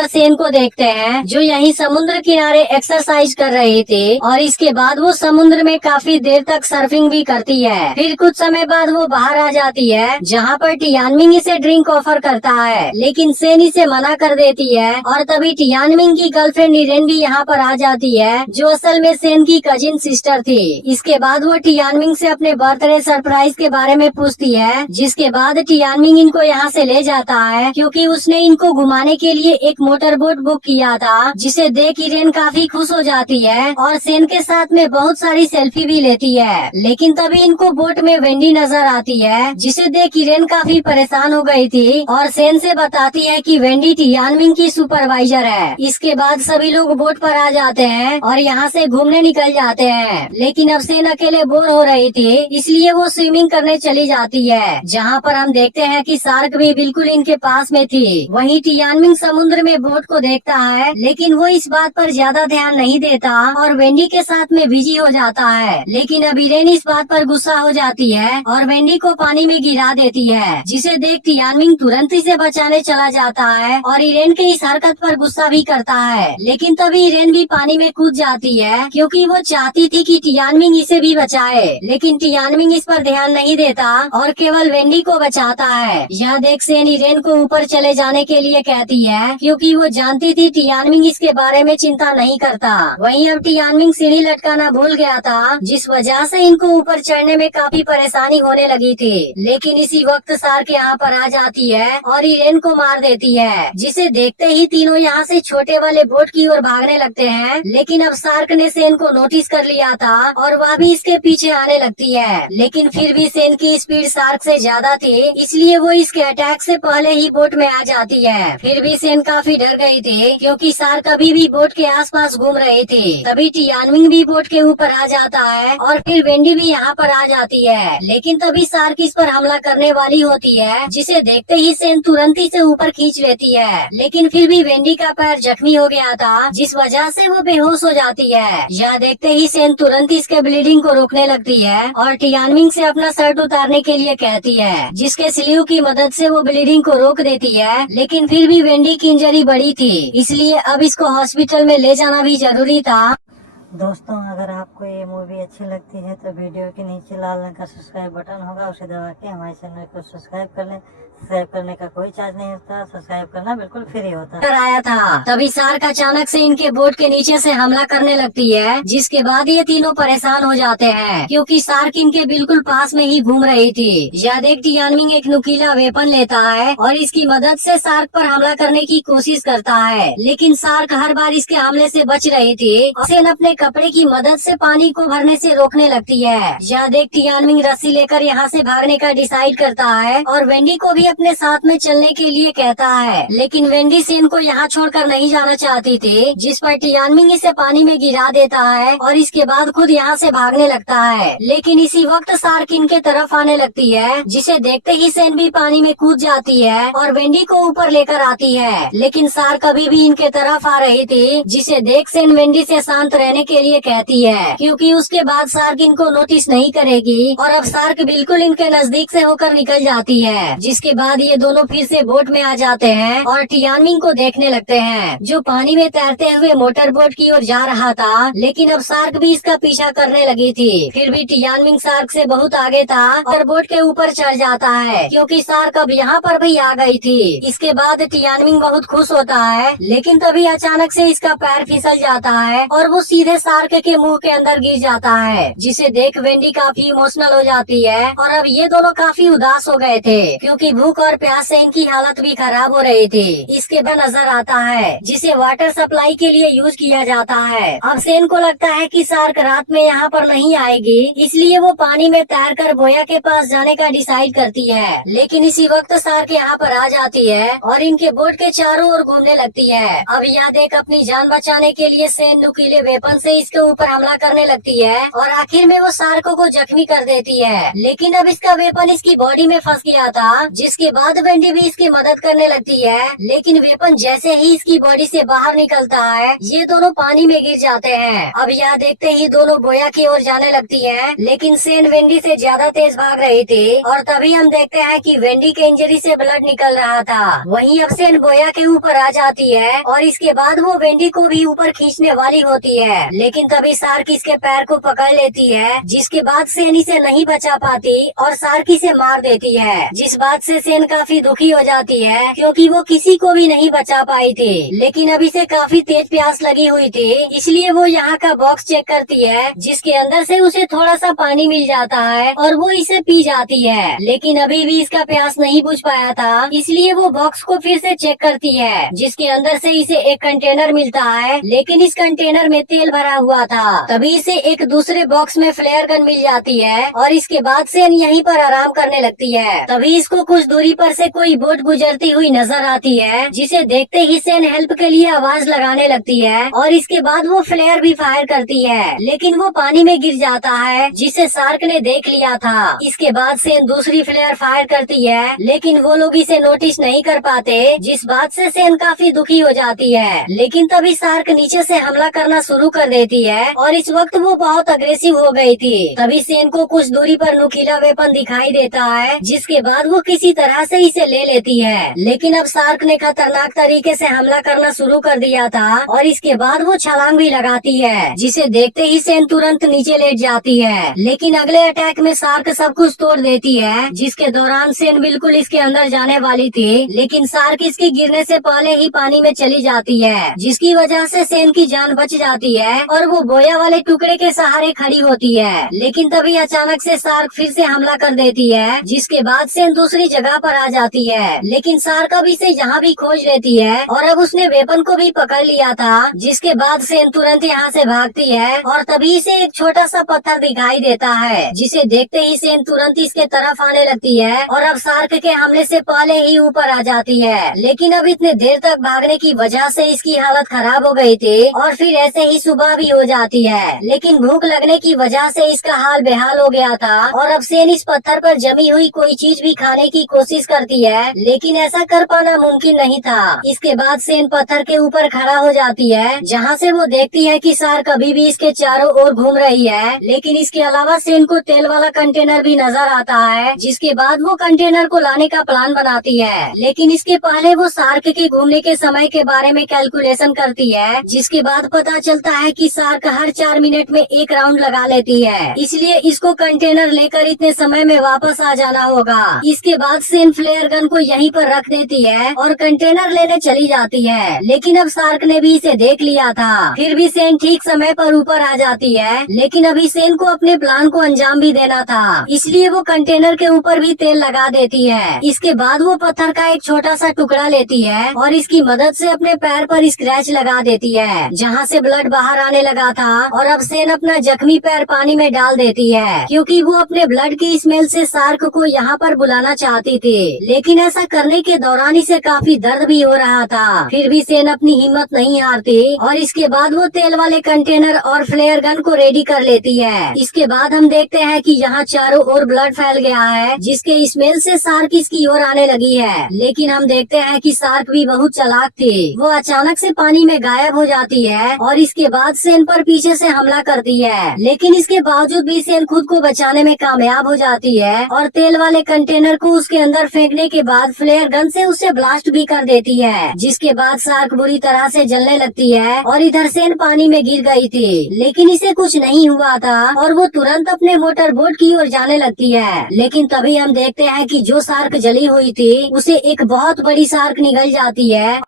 कर सेन को देखते हैं जो यहीं समुद्र किनारे एक्सरसाइज कर रहे थे और इसके बाद वो समुद्र में काफी देर तक सर्फिंग भी करती है। फिर कुछ समय बाद वो बाहर आ जाती है जहाँ पर टियानमिंग इसे ड्रिंक ऑफर करता है, लेकिन सेन इसे मना कर देती है और तभी टियानमिंग की गर्लफ्रेंड इरेन भी यहाँ पर आ जाती है जो असल में सेन की कजिन सिस्टर थी। इसके बाद वो टियानमिंग से अपने बर्थडे सरप्राइज के बारे में पूछती है, जिसके बाद टियानमिंग इनको यहाँ से ले जाता है क्योंकि उसने इनको घुमाने के लिए एक मोटर बोट बुक किया था, जिसे देख इरेन काफी खुश हो जाती है और सेन के साथ में बहुत सारी सेल्फी भी लेती है। लेकिन तभी इनको बोट में वेंडी नजर आती है, जिसे देख इरेन काफी परेशान हो गई थी और सेन से बताती है कि वेंडी टियानमिंग की सुपरवाइजर है। इसके बाद सभी लोग बोट पर आ जाते हैं और यहाँ से घूमने निकल जाते हैं, लेकिन अब सेन अकेले बोर हो रही थी इसलिए वो स्विमिंग करने चली जाती है, जहाँ पर हम देखते हैं कि शार्क भी बिल्कुल इनके पास में थी। वहीं टियानमिंग समुद्र में बोट को देखता है, लेकिन वो इस बात पर ज्यादा ध्यान नहीं देता और वेंडी के साथ में बिजी हो जाता है। लेकिन अब इरेन इस बात पर गुस्सा हो जाती है और वेंडी को पानी में गिरा देती है, जिसे देख टियानमिंग तुरंत इसे बचाने चला जाता है और इरेन के इस हरकत पर गुस्सा भी करता है। लेकिन तभी इरेन भी पानी में कूद जाती है क्योंकि वो चाहती थी कि टियानमिंग इसे भी बचाए, लेकिन टियानमिंग इस पर ध्यान नहीं देता और केवल वेंडी को बचाता है। यह देख सेन इरेन को ऊपर चले जाने के लिए कहती है क्योंकि वो जानती थी टियानमिंग इसके बारे में चिंता नहीं करता। वहीं अब टियानमिंग सीढ़ी लटकाना भूल गया था, जिस वजह से इनको ऊपर चढ़ने में काफी परेशानी होने लगी थी। लेकिन इसी वक्त शार्क यहाँ पर आ जाती है और इरेन को मार देती है, जिसे देखते ही तीनों यहाँ से छोटे वाले बोट की ओर भागने लगते हैं। लेकिन अब शार्क ने सेन को नोटिस कर लिया था और वह भी इसके पीछे आने लगती है, लेकिन फिर भी सेन की स्पीड शार्क से ज्यादा थी, इसलिए वो इसके अटैक से पहले ही बोट में आ जाती है। फिर भी सेन काफी डर गई थी क्योंकि शार्क अभी भी बोट के आसपास घूम रही थी। तभी टियानमिंग भी बोट के ऊपर आ जाता है और फिर वेंडी भी यहाँ पर आ जाती है, लेकिन तभी शार्क इस पर हमला करने वाली होती है, जिसे देखते ही सेन तुरंत ही से ऊपर खींच लेती है। लेकिन फिर भी वेंडी का पैर जख्मी हो गया था, जिस वजह से वो बेहोश हो जाती है। यह देखते ही सेन तुरंत इसके ब्लीडिंग को रोकने लगती है और टियानमिंग से अपना शर्ट उतारने के लिए कहती है, जिसके स्लीव की मदद से वो ब्लीडिंग को रोक देती है। लेकिन फिर भी वेंडी की इंजरी बड़ी थी, इसलिए अब इसको हॉस्पिटल में ले जाना भी जरूरी था। दोस्तों, अगर आपको ये मूवी अच्छी लगती है तो वीडियो के नीचे लाल रंग का सब्सक्राइब बटन होगा, उसे दबा के हमारे चैनल को सब्सक्राइब कर लें। सब्सक्राइब करने का कोई चार्ज नहीं होता, सब्सक्राइब करना बिल्कुल फ्री होता है। आया था तभी शार्क अचानक से इनके बोट के नीचे से हमला करने लगती है, जिसके बाद ये तीनों परेशान हो जाते हैं क्योंकि शार्क इनके बिल्कुल पास में ही घूम रही थी। यह देख टियानमिंग एक नुकीला वेपन लेता है और इसकी मदद से शार्क पर हमला करने की कोशिश करता है, लेकिन शार्क हर बार इसके हमले से बच रही थी और सेन अपने कपड़े की मदद से पानी को भरने से रोकने लगती है। यह देख टियानमिंग रस्सी लेकर यहाँ से भागने का डिसाइड करता है और वेंडी को भी अपने साथ में चलने के लिए कहता है, लेकिन वेंडी सेन को यहाँ छोड़कर नहीं जाना चाहती थी, जिस पर टियानमिंग इसे पानी में गिरा देता है और इसके बाद खुद यहाँ से भागने लगता है। लेकिन इसी वक्त शार्क इनके तरफ आने लगती है, जिसे देखते ही सेन भी पानी में कूद जाती है और वेंडी को ऊपर लेकर आती है। लेकिन शार्क अभी भी इनके तरफ आ रही थी, जिसे देख सेन वेंडी से शांत रहने के लिए कहती है, क्योंकि उसके बाद शार्क इनको नोटिस नहीं करेगी और अब शार्क बिल्कुल इनके नजदीक से होकर निकल जाती है। जिसके बाद ये दोनों फिर से बोट में आ जाते हैं और टियानमिंग को देखने लगते हैं, जो पानी में तैरते हुए मोटर बोट की ओर जा रहा था। लेकिन अब शार्क भी इसका पीछा करने लगी थी। फिर भी टियानमिंग शार्क से बहुत आगे था और बोट के ऊपर चढ़ जाता है, क्योंकि शार्क अब यहाँ पर भी आ गई थी। इसके बाद टियानमिंग बहुत खुश होता है, लेकिन तभी अचानक से इसका पैर फिसल जाता है और वो सीधे शार्क के मुंह के अंदर गिर जाता है, जिसे देख वेंडी काफी इमोशनल हो जाती है और अब ये दोनों काफी उदास हो गए थे, क्योंकि भूख और प्यास से इनकी हालत भी खराब हो रही थी। इसके बाद नजर आता है, जिसे वाटर सप्लाई के लिए यूज किया जाता है। अब सेन को लगता है कि शार्क रात में यहाँ पर नहीं आएगी, इसलिए वो पानी में तैरकर बोया के पास जाने का डिसाइड करती है। लेकिन इसी वक्त शार्क यहाँ पर आ जाती है और इनके बोट के चारों ओर घूमने लगती है। अब यह देख अपनी जान बचाने के लिए सेन नुकीले वेपन से इसके ऊपर हमला करने लगती है और आखिर में वो शार्क को जख्मी कर देती है। लेकिन अब इसका वेपन इसकी बॉडी में फंस गया था, जिस इसके बाद वेंडी भी इसकी मदद करने लगती है, लेकिन वेपन जैसे ही इसकी बॉडी से बाहर निकलता है ये दोनों पानी में गिर जाते हैं। अब यह देखते ही दोनों बोया की ओर जाने लगती है, लेकिन सेन वेंडी से ज्यादा तेज भाग रही थी और तभी हम देखते हैं कि वेंडी के इंजरी से ब्लड निकल रहा था। वहीं अब सेन बोया के ऊपर आ जाती है और इसके बाद वो वेंडी को भी ऊपर खींचने वाली होती है, लेकिन तभी सार्क इसके पैर को पकड़ लेती है, जिसके बाद सेन इसे नहीं बचा पाती और सार्क इसे मार देती है। जिस बात से सेन काफी दुखी हो जाती है क्योंकि वो किसी को भी नहीं बचा पाई थी, लेकिन अब इसे काफी तेज प्यास लगी हुई थी, इसलिए वो यहाँ का बॉक्स चेक करती है जिसके अंदर से उसे थोड़ा सा पानी मिल जाता है और वो इसे पी जाती है। लेकिन अभी भी इसका प्यास नहीं बुझ पाया था, इसलिए वो बॉक्स को फिर से चेक करती है जिसके अंदर से इसे एक कंटेनर मिलता है, लेकिन इस कंटेनर में तेल भरा हुआ था। तभी इसे एक दूसरे बॉक्स में फ्लेयर गन मिल जाती है और इसके बाद सेन यहीं पर आराम करने लगती है। तभी इसको कुछ दूरी पर से कोई बोट गुजरती हुई नजर आती है, जिसे देखते ही सेन हेल्प के लिए आवाज लगाने लगती है और इसके बाद वो फ्लेयर भी फायर करती है, लेकिन वो पानी में गिर जाता है जिसे सार्क ने देख लिया था। इसके बाद सेन दूसरी फ्लेयर फायर करती है, लेकिन वो लोग इसे नोटिस नहीं कर पाते, जिस बात से सेन काफी दुखी हो जाती है। लेकिन तभी सार्क नीचे से हमला करना शुरू कर देती है और इस वक्त वो बहुत अग्रेसिव हो गई थी। तभी सेन को कुछ दूरी पर नुकीला वेपन दिखाई देता है, जिसके बाद वो किसी तरह से इसे ले लेती है। लेकिन अब सार्क ने खतरनाक तरीके से हमला करना शुरू कर दिया था और इसके बाद वो छलांग भी लगाती है, जिसे देखते ही सेन तुरंत नीचे लेट जाती है। लेकिन अगले अटैक में सार्क सब कुछ तोड़ देती है, जिसके दौरान सेन बिल्कुल इसके अंदर जाने वाली थी, लेकिन सार्क इसके गिरने से पहले ही पानी में चली जाती है, जिसकी वजह से सेन की जान बच जाती है और वो बोया वाले टुकड़े के सहारे खड़ी होती है। लेकिन तभी अचानक से सार्क फिर से हमला कर देती है, जिसके बाद सेन दूसरी जगह पर आ जाती है। लेकिन सार्क अब इसे यहाँ भी खोज लेती है और अब उसने वेपन को भी पकड़ लिया था, जिसके बाद सेन तुरंत यहाँ से भागती है और तभी इसे एक छोटा सा पत्थर दिखाई देता है, जिसे देखते ही सेन तुरंत इसके तरफ आने लगती है और अब सार्क के हमले से पहले ही ऊपर आ जाती है। लेकिन अब इतने देर तक भागने की वजह से इसकी हालत खराब हो गई थी और फिर ऐसे ही सुबह भी हो जाती है। लेकिन भूख लगने की वजह से इसका हाल बेहाल हो गया था और अब सेन इस पत्थर पर जमी हुई कोई चीज भी खाने की कोशिश करती है, लेकिन ऐसा कर पाना मुमकिन नहीं था। इसके बाद सेन पत्थर के ऊपर खड़ा हो जाती है, जहाँ से वो देखती है कि सार्क अभी भी इसके चारों ओर घूम रही है। लेकिन इसके अलावा सेन को तेल वाला कंटेनर भी नजर आता है, जिसके बाद वो कंटेनर को लाने का प्लान बनाती है। लेकिन इसके पहले वो सार्क के घूमने के समय के बारे में कैलकुलेशन करती है, जिसके बाद पता चलता है कि सार्क हर 4 मिनट में एक राउंड लगा लेती है, इसलिए इसको कंटेनर लेकर इतने समय में वापस आ जाना होगा। इसके बाद सेन फ्लेयर गन को यहीं पर रख देती है और कंटेनर लेने चली जाती है। लेकिन अब सार्क ने भी इसे देख लिया था, फिर भी सेन ठीक समय पर ऊपर आ जाती है। लेकिन अभी सेन को अपने प्लान को अंजाम भी देना था, इसलिए वो कंटेनर के ऊपर भी तेल लगा देती है। इसके बाद वो पत्थर का एक छोटा सा टुकड़ा लेती है और इसकी मदद से अपने पैर पर स्क्रैच लगा देती है, जहाँ से ब्लड बाहर आने लगा था। और अब सेन अपना जख्मी पैर पानी में डाल देती है, क्योंकि वो अपने ब्लड की स्मेल से सार्क को यहाँ पर बुलाना चाहती थी। लेकिन ऐसा करने के दौरान इसे काफी दर्द भी हो रहा था, फिर भी सेन अपनी हिम्मत नहीं हारती और इसके बाद वो तेल वाले कंटेनर और फ्लेयर गन को रेडी कर लेती है। इसके बाद हम देखते हैं कि यहाँ चारों ओर ब्लड फैल गया है, जिसके स्मेल से सार्क इसकी ओर आने लगी है। लेकिन हम देखते हैं कि सार्क भी बहुत चालाक थी, वो अचानक से पानी में गायब हो जाती है और इसके बाद सेन पर पीछे से हमला करती है। लेकिन इसके बावजूद भी सेन खुद को बचाने में कामयाब हो जाती है और तेल वाले कंटेनर को उसके अंदर फेंकने के बाद फ्लेयर गन से उसे ब्लास्ट भी कर देती है, जिसके बाद सार्क बुरी तरह से जलने लगती है और इधर सेन पानी में गिर गई थी। लेकिन इसे कुछ नहीं हुआ था और वो तुरंत अपने मोटर बोट की ओर जाने लगती है। लेकिन तभी हम देखते हैं कि जो सार्क जली हुई थी उसे एक बहुत बड़ी सार्क निगल जाती है